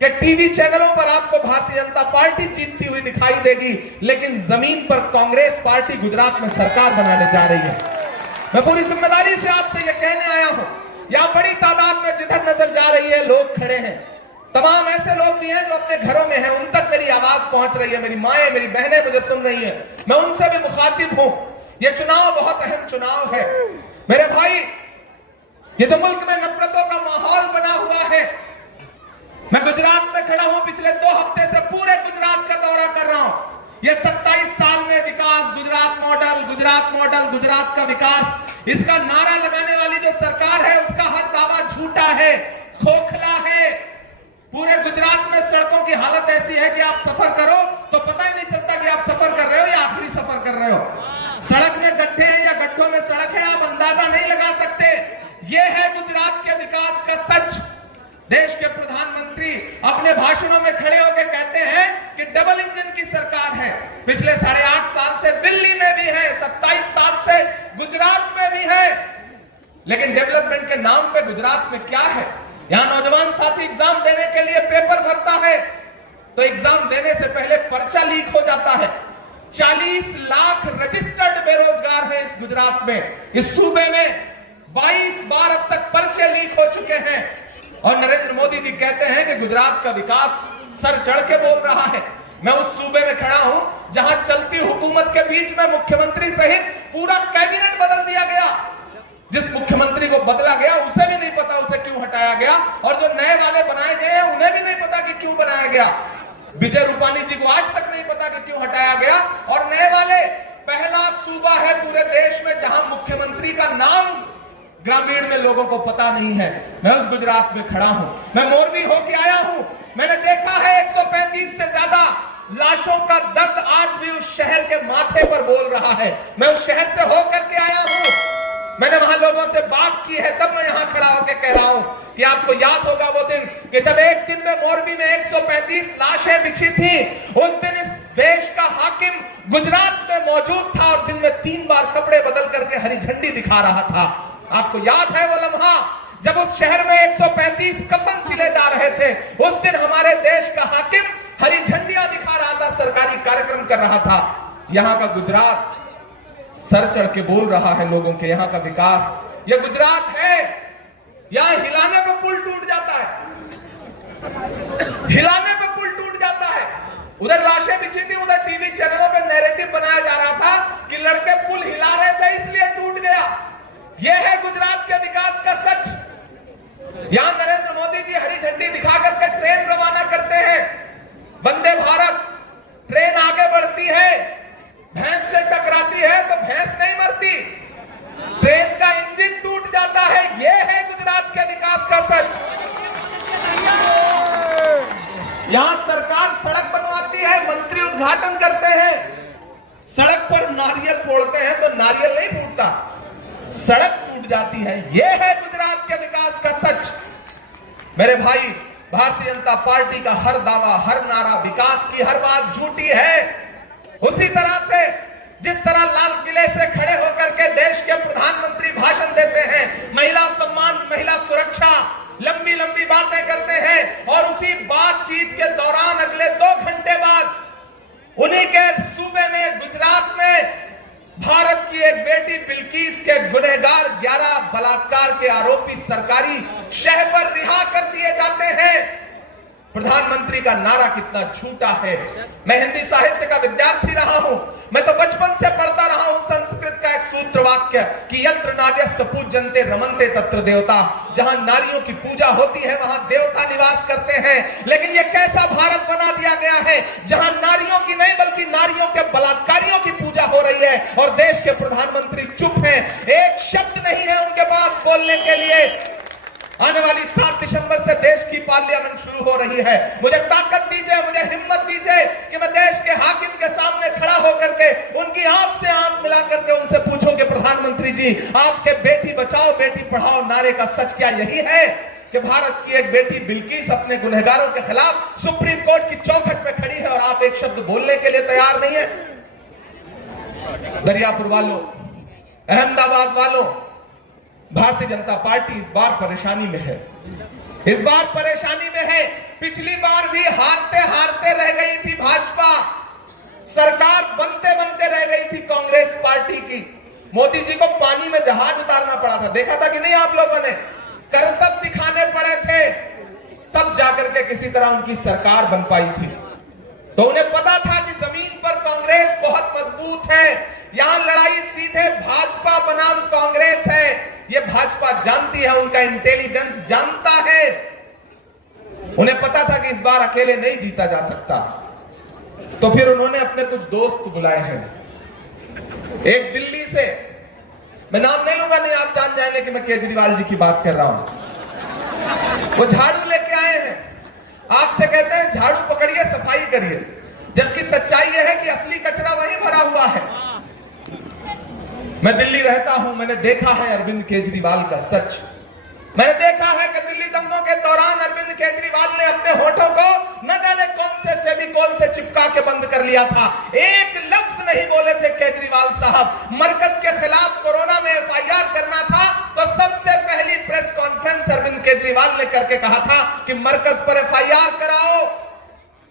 कि टीवी चैनलों पर आपको भारतीय जनता पार्टी जीतती हुई दिखाई देगी, लेकिन जमीन पर कांग्रेस पार्टी गुजरात में सरकार बनाने जा रही है। मैं पूरी जिम्मेदारी से आपसे यह कहने आया हूं, यहां बड़ी तादाद में जिधर नजर जा रही है लोग खड़े हैं, तमाम ऐसे लोग भी हैं जो अपने घरों में हैं, उन तक मेरी आवाज पहुंच रही है, मेरी माएं, मेरी बहनें मुझे सुन रही हैं, मैं उनसे भी मुखातिब हूं। यह चुनाव बहुत अहम चुनाव है मेरे भाई। ये तो मुल्क में नफरतों का माहौल बना हुआ है। मैं गुजरात में खड़ा हूं, पिछले 2 हफ्ते से पूरे गुजरात का दौरा कर रहा हूं। ये 27 साल में विकास, गुजरात मॉडल, गुजरात मॉडल, गुजरात का विकास, इसका नारा लगाने वाली जो सरकार है उसका हर दावा झूठा है, खोखला है। पूरे गुजरात में सड़कों की हालत ऐसी है कि आप सफर करो तो पता ही नहीं चलता कि आप सफर कर रहे हो या आखिरी सफर कर रहे हो। सड़क में गड्ढे हैं या गड्ढों में सड़क है, आप अंदाजा नहीं लगा सकते। यह है गुजरात के विकास का सच। देश के प्रधानमंत्री अपने भाषणों में खड़े होकर कहते हैं कि डबल इंजन की सरकार है। पिछले 8.5 साल से दिल्ली में भी है, 27 साल से गुजरात में भी है, लेकिन डेवलपमेंट के नाम पे गुजरात में क्या है? यहां नौजवान साथी एग्जाम देने के लिए पेपर भरता है तो एग्जाम देने से पहले पर्चा लीक हो जाता है। 40 लाख रजिस्टर्ड बेरोजगार हैं इस गुजरात में। इस सूबे में 22 बार अब तक पर्चे लीक हो चुके हैं और नरेंद्र मोदी जी कहते हैं कि गुजरात का विकास सर चढ़ के बोल रहा है। मैं उस सूबे में खड़ा हूं जहां चलती हुकूमत के बीच में मुख्यमंत्री सहित पूरा कैबिनेट बदल दिया गया। जिस मुख्यमंत्री को बदला गया उसे भी नहीं पता उसे क्यों हटाया गया, और जो नए वाले बनाए गए हैं उन्हें भी नहीं पता कि क्यों बनाया गया। विजय रूपानी जी को आज तक नहीं पता कि क्यों हटाया गया, और नए वाले पहला सूबा है पूरे देश में जहां मुख्यमंत्री का नाम ग्रामीण में लोगों को पता नहीं है। मैं उस गुजरात में खड़ा हूं, मैं मोरबी होके आया हूं। मैंने देखा है 135 से ज्यादा लाशों का दर्द आज भी उस शहर के माथे पर बोल रहा है। मैं उस शहर से होकर के आया हूं, मैंने वहां लोगों से बात की है, तब मैं यहां खड़ा होकर कह रहा हूं कि आपको याद होगा वो दिन कि जब एक दिन में मोरबी में 135 लाशें बिछी थी। उस दिन इस देश का हाकिम गुजरात में मौजूद था और दिन में 3 बार कपड़े बदल करके हरी झंडी दिखा रहा था। आपको याद है वो लम्हा जब उस शहर में 135 कफन सिले जा रहे थे? उस दिन हमारे देश का हाकिम हरी झंडियां दिखा रहा था, सरकारी कार्यक्रम कर रहा था। यहां का गुजरात सर चढ़ के बोल रहा है लोगों के, यहां का विकास। यह गुजरात है, यहां हिलाने पे पुल टूट जाता है, हिलाने पे पुल टूट जाता है। उधर लाशें बिछी थी, उधर टीवी चैनलों पे नैरेटिव बनाया जा रहा था कि लड़के पुल हिला रहे थे इसलिए टूट गया। यह है गुजरात के विकास का सच। यहां नरेंद्र मोदी जी हरी झंडी दिखा करके ट्रेन रवाना करते हैं, वंदे भारत ट्रेन आगे बढ़ती है, भैंस से टकराती है तो भैंस नहीं मरती, ट्रेन का इंजन टूट जाता है। यह है गुजरात के विकास का सच। यहां सरकार सड़क बनवाती है, मंत्री उद्घाटन करते हैं, सड़क पर नारियल फोड़ते हैं तो नारियल नहीं फूटता, सड़क टूट जाती है। यह है गुजरात के विकास का सच। मेरे भाई, भारतीय जनता पार्टी का हर दावा, हर नारा, विकास की हर बात झूठी है। उसी तरह से जिस तरह लाल किले से खड़े होकर के देश के प्रधानमंत्री भाषण देते हैं, महिला सम्मान, महिला सुरक्षा, लंबी लंबी बातें करते हैं, और उसी बातचीत के दौरान अगले 2 घंटे बाद उन्हीं के सूबे में गुजरात में भारत की एक बेटी बिल्किस के गुनहगार 11 बलात्कार के आरोपी सरकारी शह पर रिहा कर दिए जाते हैं। प्रधानमंत्री का नारा कितना झूठा है। मैं हिंदी साहित्य का विद्यार्थी रहा हूं, मैं तो बचपन से पढ़ता रहा हूं संस्कृत का एक सूत्र वाक्य कि यत्र नार्यस्त पूज्यन्ते रमन्ते तत्र देवता। जहां नारियों की पूजा होती है वहां देवता निवास करते हैं। लेकिन यह कैसा भारत बना दिया गया है जहां नारियों की नहीं बल्कि नारियों के बलात्कारियों की पूजा हो रही है, और देश के प्रधानमंत्री चुप हैं, एक शब्द नहीं है उनके पास बोलने के लिए। आने वाली 7 दिसंबर से देश की पार्लियामेंट शुरू हो रही है। मुझे ताकत दीजिए, मुझे हिम्मत दीजिए कि मैं देश के हाकिम के सामने खड़ा होकर के उनकी आंख से आंख मिला करके उनसे पूछूं कि प्रधानमंत्री जी, आपके बेटी बचाओ बेटी पढ़ाओ नारे का सच क्या यही है कि भारत की एक बेटी बिल्किस अपने गुनहगारों के खिलाफ सुप्रीम कोर्ट की चौखट पे खड़ी है और आप एक शब्द बोलने के लिए तैयार नहीं है? दरियापुर वालों, अहमदाबाद वालों, भारतीय जनता पार्टी इस बार परेशानी में है। इस बार परेशानी में है। पिछली बार भी हारते हारते रह गई थी भाजपा, सरकार बनते बनते रह गई थी कांग्रेस पार्टी की। मोदी जी को पानी में जहाज उतारना पड़ा था, देखा था कि नहीं आप लोगों ने? करतब दिखाने पड़े थे, तब जाकर के किसी तरह उनकी सरकार बन पाई थी। तो उन्हें पता था कि जमीन पर कांग्रेस बहुत मजबूत है, यहां लड़ाई सीधे भाजपा बनाम कांग्रेस है। ये भाजपा जानती है, उनका इंटेलिजेंस जानता है। उन्हें पता था कि इस बार अकेले नहीं जीता जा सकता, तो फिर उन्होंने अपने कुछ दोस्त बुलाए हैं। एक दिल्ली से, मैं नाम नहीं लूंगा, नहीं आप जान जाएंगे कि मैं केजरीवाल जी की बात कर रहा हूं। वो झाड़ू लेके आए हैं, आपसे कहते हैं झाड़ू पकड़िए, सफाई करिए, जबकि सच्चाई यह है कि असली कचरा वहीं भरा हुआ है। मैं दिल्ली रहता हूं, मैंने देखा है अरविंद केजरीवाल का सच। मैंने देखा है कि दिल्ली दंगों के दौरान अरविंद केजरीवाल ने अपने होठों को न जाने कौन से फेविकोल से चिपका के बंद कर लिया था। एक लफ्ज नहीं बोले थे केजरीवाल साहब। मरकज के खिलाफ कोरोना में एफआईआर करना था तो सबसे पहली प्रेस कॉन्फ्रेंस अरविंद केजरीवाल ने करके कहा था कि मरकज पर एफआईआर कराओ।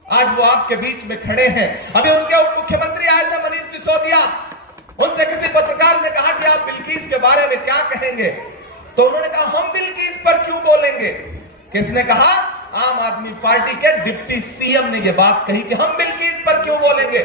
आज वो आपके बीच में खड़े हैं। अभी उनके उप मुख्यमंत्री आए थे मनीष सिसोदिया, उनसे किसी पत्रकार ने कहा कि आप बिल्किस के बारे में क्या कहेंगे, तो उन्होंने कहा हम बिल्किस पर क्यों बोलेंगे। किसने कहा? आम आदमी पार्टी के डिप्टी सीएम ने यह बात कही कि हम बिल्किस पर क्यों बोलेंगे।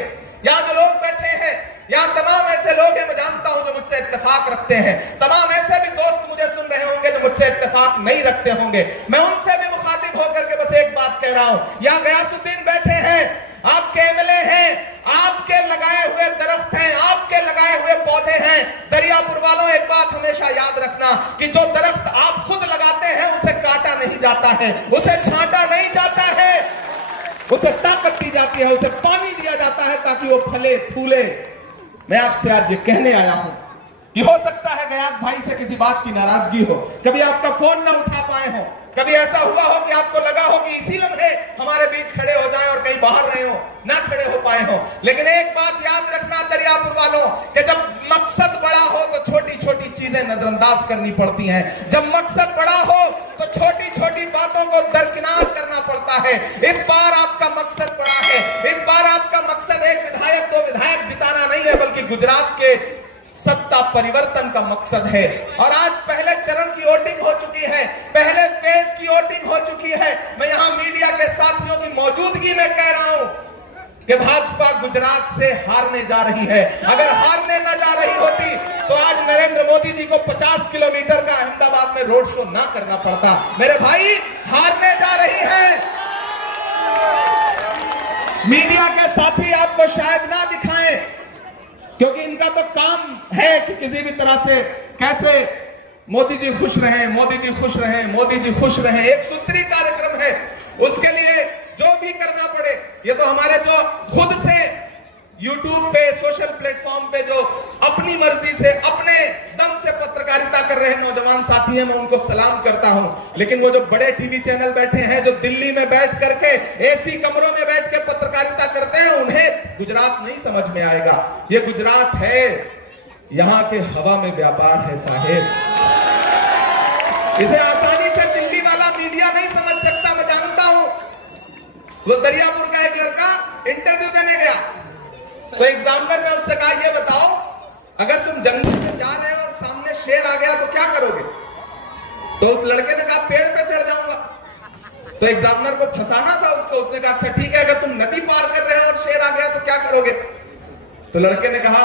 यहां जो लोग बैठे हैं, यहां तमाम ऐसे लोग हैं, मैं जानता हूं, जो मुझसे इत्तेफाक रखते हैं। तमाम ऐसे भी दोस्त मुझे सुन रहे होंगे जो मुझसे इत्तेफाक नहीं रखते होंगे। मैं उनसे भी मुखातिब होकर के बस एक बात कह रहा हूं। यहां गयासुद्दीन बैठे हैं, आपके एमएलए हैं, आपके लगाए हुए दरख्त हैं, आपके लगाए हुए पौधे हैं। दरियापुर वालों, एक बात हमेशा याद रखना कि जो दरख्त आप खुद लगाते हैं उसे काटा नहीं जाता है, उसे छांटा नहीं जाता है, उसे ताकत दी जाती है, उसे पानी दिया जाता है ताकि वो फले फूले। मैं आपसे आज ये कहने आया हूं कि हो सकता है गयास भाई से किसी बात की नाराजगी हो, कभी आपका फोन ना उठा पाए हो, कभी ऐसा हुआ हो कि आपको लगा हो कि इसी लम्हे हमारे बीच खड़े हो जाएं और कहीं बाहर रहे हो, ना खड़े हो पाए हो। लेकिन एक बात याद रखना दरियापुर वालों कि जब मकसद बड़ा हो तो छोटी छोटी चीजें नजरअंदाज करनी पड़ती हैं। जब मकसद बड़ा हो तो छोटी छोटी बातों को दरकिनार करना पड़ता है। इस बार आपका मकसद बड़ा है। इस बार आपका मकसद एक विधायक, दो विधायक जिताना नहीं है, बल्कि गुजरात के सत्ता परिवर्तन का मकसद है। और आज पहले चरण की वोटिंग हो चुकी है, पहले फेज की वोटिंग हो चुकी है। मैं यहां मीडिया के साथियों की मौजूदगी में कह रहा हूं कि भाजपा गुजरात से हारने जा रही है। अगर हारने न जा रही होती तो आज नरेंद्र मोदी जी को 50 किलोमीटर का अहमदाबाद में रोड शो ना करना पड़ता। मेरे भाई, हारने जा रही है। मीडिया के साथी आपको शायद ना दिखाएं, क्योंकि इनका तो काम है कि किसी भी तरह से कैसे मोदी जी खुश रहें, मोदी जी खुश रहें, मोदी जी खुश रहें। एक सूत्री कार्यक्रम है, उसके लिए जो भी करना पड़े। ये तो हमारे जो खुद से YouTube पे, सोशल प्लेटफॉर्म पे जो अपनी मर्जी से, अपने दम से पत्रकारिता कर रहे नौजवान साथी हैं, मैं उनको सलाम करता हूं। लेकिन वो जो बड़े टीवी चैनल बैठे हैं, जो दिल्ली में बैठ करके एसी कमरों में बैठ के पत्रकारिता करते हैं, उन्हें गुजरात नहीं समझ में आएगा। ये गुजरात है, यहां के हवा में व्यापार है साहेब। इसे आसानी से दिल्ली वाला मीडिया नहीं समझ सकता, मैं जानता हूं। वो दरियापुर का एक लड़का इंटरव्यू देने गया, तो एग्जामिनर ने उससे कहा, ये बताओ अगर तुम जंगल में जा रहे हो और सामने शेर आ गया तो क्या करोगे? तो उस लड़के ने कहा, पेड़ पे चढ़ जाऊंगा। तो एग्जामिनर को फंसाना था उसको, उसने कहा, अच्छा ठीक है, अगर तुम नदी पार कर रहे हो और शेर आ गया तो क्या करोगे? तो लड़के ने कहा,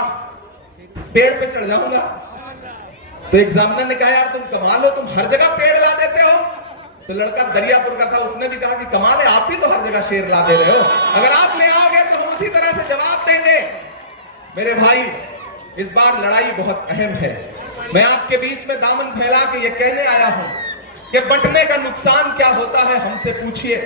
पेड़ पे चढ़ जाऊंगा। तो एग्जामिनर ने कहा, यार तुम कमाल हो, तुम हर जगह पेड़ ला देते हो। तो लड़का दरियापुर का था, उसने भी कहा कि कमाल है, आप ही तो हर जगह शेर ला दे रहे हो, अगर आप ले आओगे तो हम उसी तरह से जवाब देंगे। मेरे भाई, इस बार लड़ाई बहुत अहम है। मैं आपके बीच में दामन फैला के ये कहने आया हूं कि बंटने का नुकसान क्या होता है, हमसे पूछिए,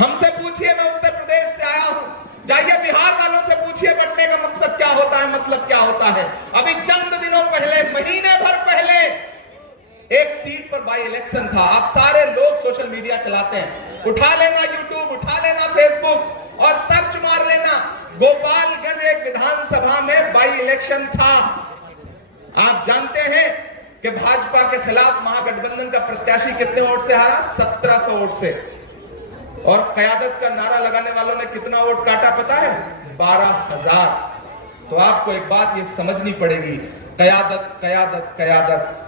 हमसे पूछिए। मैं उत्तर प्रदेश से आया हूं, जाइए बिहार वालों से पूछिए बंटने का मकसद क्या होता है, मतलब क्या होता है। अभी चंद दिनों पहले, महीने भर पहले एक सीट पर बाई इलेक्शन था। आप सारे लोग सोशल मीडिया चलाते हैं, उठा लेना यूट्यूब, उठा लेना फेसबुक और सर्च मार लेना, गोपालगंज एक विधानसभा में बाई इलेक्शन था। आप जानते हैं कि भाजपा के खिलाफ महागठबंधन का प्रत्याशी कितने वोट से हारा? 1700 वोट से। और कयादत का नारा लगाने वालों ने कितना वोट काटा पता है? 12,000। तो आपको एक बात ये समझनी पड़ेगी, कयादत कयादत कयादत,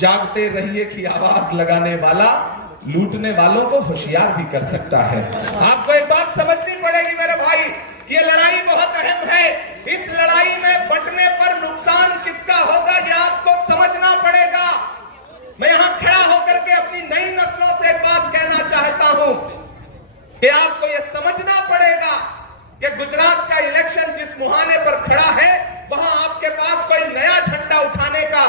जागते रहिए कि आवाज लगाने वाला लूटने वालों को होशियार भी कर सकता है। आपको एक बात समझनी पड़ेगी मेरे भाई, कि ये लड़ाई बहुत अहम है। इस लड़ाई में बंटने पर नुकसान किसका होगा ये आपको समझना पड़ेगा। मैं यहां खड़ा होकर के अपनी नई नस्लों से एक बात कहना चाहता हूं कि आपको यह समझना पड़ेगा कि गुजरात का इलेक्शन जिस मुहाने पर खड़ा है, वहां आपके पास कोई नया झंडा उठाने का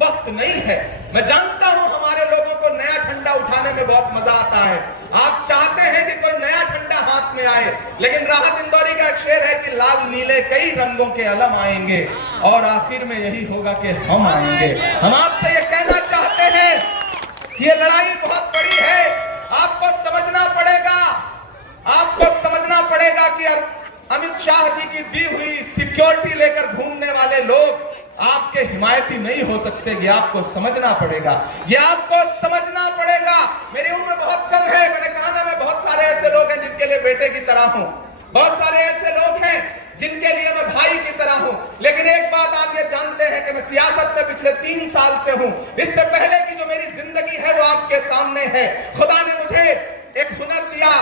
वक्त नहीं है। मैं जानता हूं हमारे लोगों को नया झंडा उठाने में बहुत मजा आता है। आप चाहते हैं कि कोई नया झंडा हाथ में आए, लेकिन राहत इंदौरी का एक शेर है कि लाल नीले कई रंगों के अलम आएंगे और आखिर में यही होगा कि हम आएंगे। हम आपसे ये कहना चाहते हैं कि ये लड़ाई बहुत बड़ी है। आपको समझना पड़ेगा, आपको समझना पड़ेगा कि अमित शाह जी की दी हुई सिक्योरिटी लेकर घूमने वाले लोग आपके हिमायती नहीं हो सकते। ये आपको समझना पड़ेगा, ये आपको समझना पड़ेगा। मेरी उम्र बहुत कम है, मैंने कहा ना, मैं बहुत सारे ऐसे लोग हैं जिनके लिए बेटे की तरह हूं, बहुत सारे ऐसे लोग हैं जिनके लिए मैं भाई की तरह हूं। लेकिन एक बात आप ये जानते हैं कि मैं सियासत में पिछले 3 साल से हूं। इससे पहले की जो मेरी जिंदगी है वो आपके सामने है। खुदा ने मुझे एक हुनर दिया,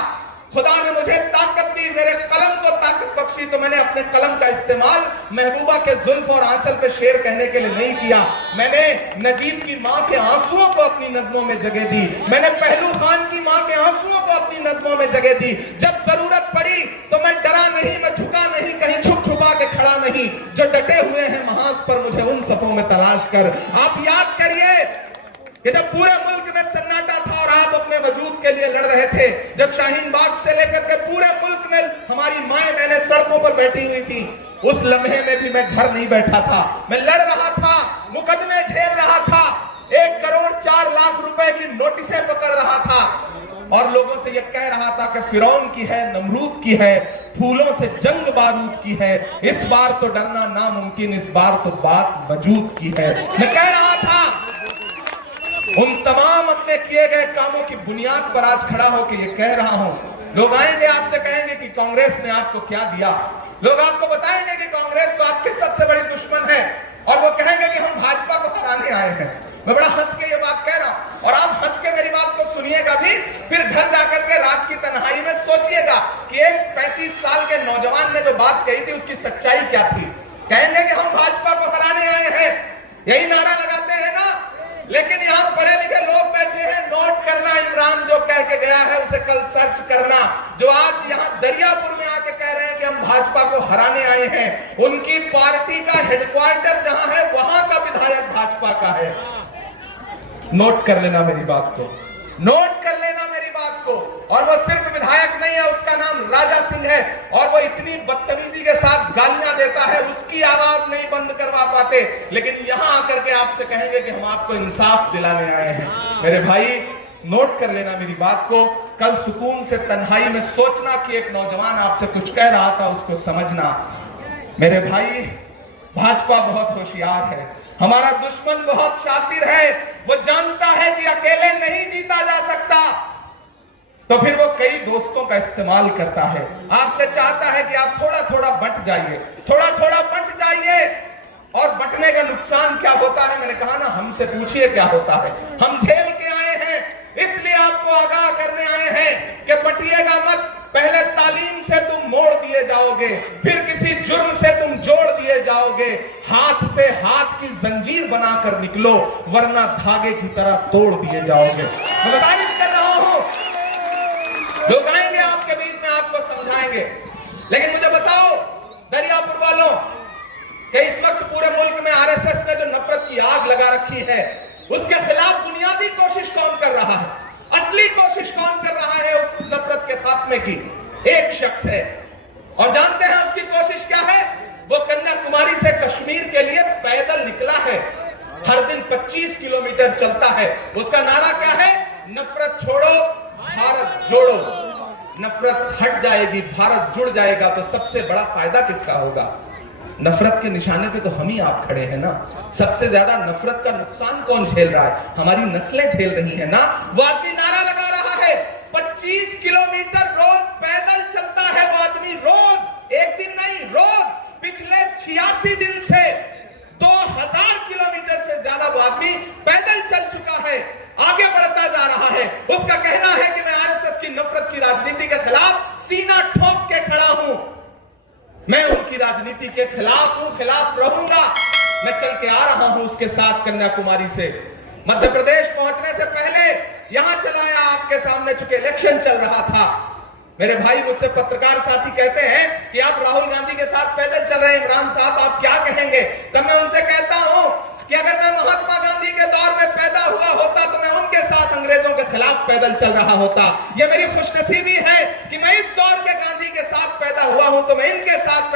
खुदा ने मुझे ताकत दी, मेरे कलम को ताकत बख्शी, तो मैंने अपने कलम का इस्तेमाल महबूबा के जुल्फ और आंचल पे शेर कहने के लिए नहीं किया। मैंने नजीब की मां के आंसुओं को अपनी नज़्मों में जगह दी, मैंने पहलू खान की मां के आंसुओं को अपनी नज़्मों में जगह दी। जब जरूरत पड़ी तो मैं डरा नहीं, मैं झुका नहीं, कहीं छुप छुपा के खड़ा नहीं। जो डटे हुए हैं महाज पर मुझे उन सफों में तलाश कर। आप याद करिए कि जब पूरे मुल्क में सन्नाटा था और आप अपने वजूद के लिए लड़ रहे थे, जब शाहीन बाग से लेकर के पूरे मुल्क में हमारी माएं बहनें सड़कों पर बैठी हुई थी, उस लम्हे में भी मैं घर नहीं बैठा था। मैं लड़ रहा था, मुकदमे झेल रहा था, 1 करोड़ 4 लाख रुपए की नोटिसें पकड़ रहा था और लोगों से यह कह रहा था कि फिरौन की है, नमरूद की है, फूलों से जंग बारूद की है, इस बार तो डरना नामुमकिन, इस बार तो बात वजूद की है। मैं कह रहा था, उन तमाम अपने किए गए कामों की बुनियाद पर आज खड़ा होकर ये कह रहा हूं। लोग आएंगे आपसे कहेंगे कि कांग्रेस ने आपको क्या दिया, लोग आपको बताएंगे कि कांग्रेस तो आपकी सबसे बड़ी दुश्मन है और वो कहेंगे कि हम भाजपा को हराने आए हैं। मैं बड़ा हंस के ये बात कह रहा हूं और आप हंस के मेरी बात को सुनिएगा भी, फिर घर जाकर के रात की तन्हाई में सोचिएगा कि एक 35 साल के नौजवान ने जो बात कही थी उसकी सच्चाई क्या थी। कहेंगे कि हम भाजपा को हराने आए हैं, यही नारा लगाते हैं ना, लेकिन यहाँ पढ़े लिखे लोग बैठे हैं। नोट करना, इमरान जो कह के गया है उसे कल सर्च करना। जो आज यहाँ दरियापुर में आके कह रहे हैं कि हम भाजपा को हराने आए हैं, उनकी पार्टी का हेडक्वार्टर जहां है वहां का विधायक भाजपा का है। नोट कर लेना मेरी बात को, नोट कर लेना मेरी बात को। और वो सिर्फ विधायक नहीं है, उसका नाम राजा सिंह है और वो इतनी बदतमीजी के साथ गालियां देता है, उसकी आवाज नहीं बंद करवा पाते, लेकिन यहां आकर के आपसे कहेंगे कि हम आपको इंसाफ दिलाने आए हैं। मेरे भाई नोट कर लेना मेरी बात को। कल सुकून से तन्हाई में सोचना कि एक नौजवान आपसे कुछ कह रहा था, उसको समझना। मेरे भाई भाजपा बहुत होशियार है, हमारा दुश्मन बहुत शातिर है। वो जानता है कि अकेले नहीं जीता जा सकता, तो फिर वो कई दोस्तों का इस्तेमाल करता है। आपसे चाहता है कि आप थोड़ा थोड़ा बंट जाइए, थोड़ा थोड़ा बंट जाइए। और बंटने का नुकसान क्या होता है, मैंने कहा ना, हमसे पूछिए क्या होता है। हम झेल के आए हैं, इसलिए आपको आगाह करने आए हैं कि बंटिएगा मत। पहले तालीम से तुम मोड़ दिए जाओगे, फिर किसी जुर्म से तुम जोड़ दिए जाओगे। हाथ से हाथ की जंजीर बनाकर निकलो, वरना धागे की तरह तोड़ दिए जाओगे। मैं गुजारिश कर रहा हूं, लोग आएंगे आपके बीच में, आपको समझाएंगे, लेकिन मुझे बताओ दरियापुर वालों कि इस वक्त पूरे मुल्क में आरएसएस ने जो नफरत की आग लगा रखी है, उसके खिलाफ बुनियादी कोशिश कौन कर रहा है? असली कोशिश कौन कर रहा है उस नफरत के खात्मे की? एक शख्स है। और जानते हैं उसकी कोशिश क्या है? वो कन्याकुमारी से कश्मीर के लिए पैदल निकला है, हर दिन 25 किलोमीटर चलता है। उसका नारा क्या है? नफरत छोड़ो, भारत जोड़ो। नफरत हट जाएगी, भारत जुड़ जाएगा, तो सबसे बड़ा फायदा किसका होगा? नफरत के निशाने पे तो हम ही आप खड़े हैं ना। सबसे ज्यादा नफरत का नुकसान कौन झेल रहा है? हमारी नस्लें झेल रही है ना। वो आदमी नारा लगा रहा है, 25 किलोमीटर रोज पैदल चलता है वो आदमी, रोज, एक दिन नहीं, रोज पिछले 86 दिन से 2000 किलोमीटर से ज्यादा वो आदमी पैदल चल चुका है, आगे बढ़ता जा रहा है। उसका कहना है कि मैं आरएसएस की नफरत की राजनीति के खिलाफ सीना ठोक के खड़ा हूं, मैं उनकी राजनीति के खिलाफ हूं, खिलाफ रहूंगा। मैं चल के आ रहा हूं उसके साथ कन्याकुमारी से। मध्य प्रदेश पहुंचने से पहले यहां चलाया, आपके सामने चूंकि इलेक्शन चल रहा था। मेरे भाई मुझसे पत्रकार साथी कहते हैं कि आप राहुल गांधी के साथ पैदल चल रहे हैं, इमरान साहब आप क्या कहेंगे? तब मैं उनसे कहता हूं कि अगर मैं महात्मा गांधी के दौर में पैदा हुआ होता तो मैं उनके साथ अंग्रेजों के खिलाफ पैदल चल रहा होता। यह मेरी खुशनसीबी है कि मैं इस दौर के गांधी के साथ पैदा हुआ हूं, तो मैं इनके साथ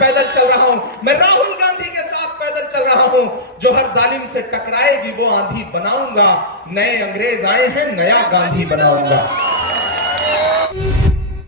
पैदल चल रहा हूं। मैं राहुल गांधी के साथ पैदल चल रहा हूं। जो हर जालिम से टकराएगी वो आंधी बनाऊंगा। नए अंग्रेज आए हैं, नया गांधी बनाऊंगा।